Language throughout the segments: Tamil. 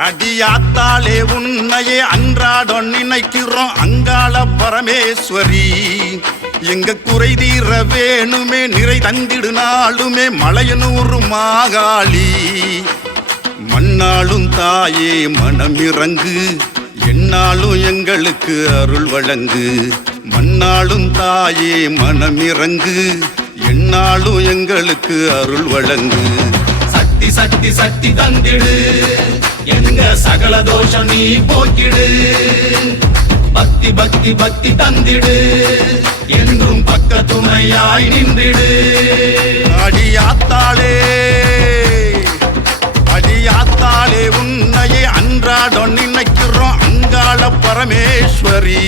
அடியாத்தாலே உன்னையே அன்றாடம் நினைக்கிறோம் அங்காள பரமேஸ்வரி. எங்க குறை தீர வேணுமே நிறை தந்திடு நாளுமே மலையனூர் மாகாளி. மண்ணாளும் தாயே மனமிறங்கு என்னாலும் எங்களுக்கு அருள் வழங்கு. மண்ணாளும் தாயே மனமிறங்கு என்னாலும் எங்களுக்கு அருள் வழங்கு. சக்தி சக்தி சக்தி தந்திடு எங்க சகல தோஷம் நீ போக்கிடு. பக்தி பக்தி பக்தி தந்திடு என்றும் பக்க துணையாய் நின்றிடு. அடியாத்தாளே அடியாத்தாளே உன்னையே அன்றாடம் நினைக்கிறோம் அங்காள பரமேஸ்வரி.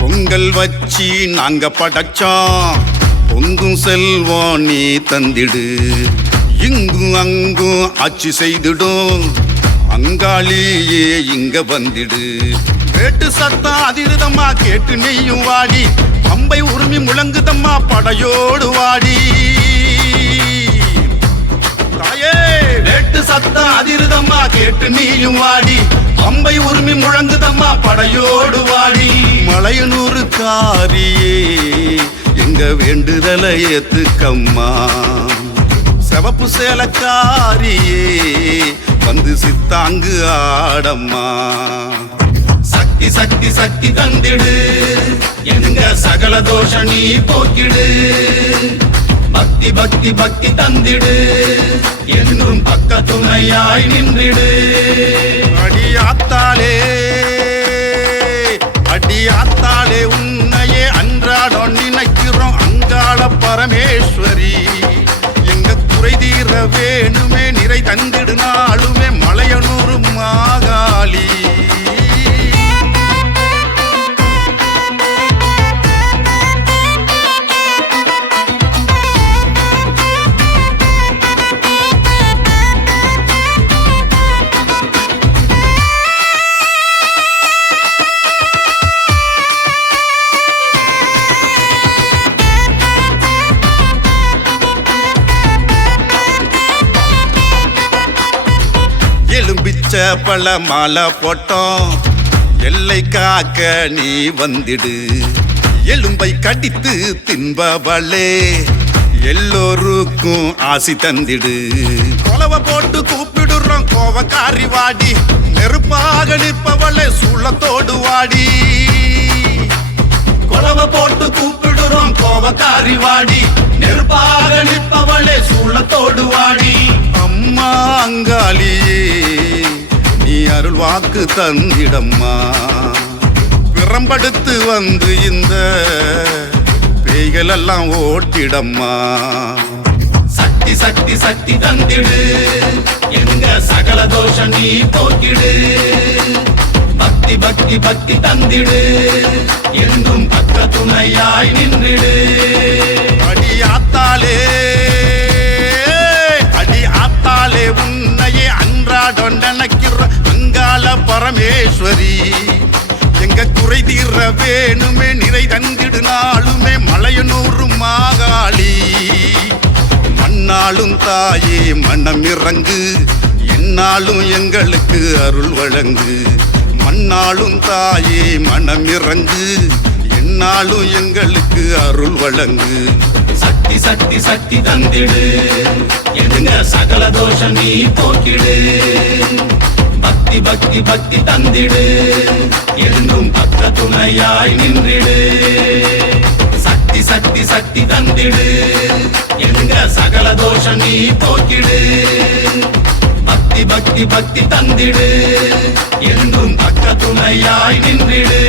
பொங்கல் வச்சி நாங்க படைச்சோம் பொங்கும் செல்வம் நீ தந்திடு. இங்கும் அங்கும் ஆட்சி செய்திடும் அங்காளியே இங்க வந்திடு. கேட்டு சத்தம் அதிருதம்மா கேட்டு நீயும் வாடி. பம்பை உரிமை முழங்குதம்மா படையோடு வாடி. தாயே கேட்டு சத்தம் அதிருதம்மா கேட்டு நீயும் வாடி. பம்பை உரிமை முழங்குதம்மா படையோடு வாடி. மலையனூர் காரியே எங்க வேண்டுதலை ஏத்துக்கம்மா. சிவப்பு சேலக்காரியே வந்து சித்தாங்கு ஆடம்மா. சக்தி சக்தி சக்தி தந்திடு எங்க சகல தோஷம் நீ போக்கிடு. பக்தி பக்தி பக்தி தந்திடு என்றும் பக்க துணையாய் நின்றிடு. அடியாத்தாளே அடியாத்தாளே உன்னையே அன்றாடம் நினைக்கிறோம் அங்காள பரமேஸ்வரி. எங்க குறை தீர வேணுமே நிறை தந்திடு நாளுமே மலையனூர் மாகாளி. எலும்பிச்ச பழ மாலை போட்டோம் எல்லை காக்க நீ வந்திடு. எலும்பை கடித்து தின்பவளே எல்லோருக்கும் ஆசி தந்திடு. கொலவை போட்டு கூப்பிடுறோம் கோவக்காரி வாடி. நெருப்பாக நிற்பவளே சூளத்தோடு வாடி. கொலவை போட்டு கூப்பிடுறோம் கோவக்காரி வாடி. நெருப்பாக நிற்பவளே சூளத்தோடு வாடி. அம்மா அங்காளியே நீ அருள் வாக்கு தந்திடம்மா. பிறம்படுத்து வந்து இந்த பேய்கள் எல்லாம் ஓட்டிடம்மா. சக்தி சக்தி சக்தி தந்திடு எங்க சகல தோஷம் நீ போக்கிடு. பக்தி பக்தி பக்தி தந்திடு என்றும் பக்க துணையாய் நின்றிடு. அடியாத்தாளே அடியாத்தாளே உன்னையே அன்றாடம் நினைக்கிற அங்காள பரமேஸ்வரி. எங்க குறை தீர வேணுமே நிறை தந்திடு நாளுமே மலையனூர் மாகாளி. மண்ணாளும் தாயே மனமிறங்கு என்னாலும் எங்களுக்கு அருள் வழங்கு. மண்ணாளும் தாயே மனமிறங்கு என்னாலும் எங்களுக்கு அருள் வழங்கு. சக்தி சக்தி சக்தி தந்திடு எங்க சகல தோஷம் நீ போக்கிடு. பக்தி பக்தி பக்தி தந்திடு என்றும் பக்க துணையாய் நின்றிடு. சக்தி சக்தி சக்தி தந்திடு எங்க சகல தோஷம் நீ போக்கிடு. பக்தி பக்தி பக்தி தந்திடு என்றும் பக்க துணையாய் நின்றிடு.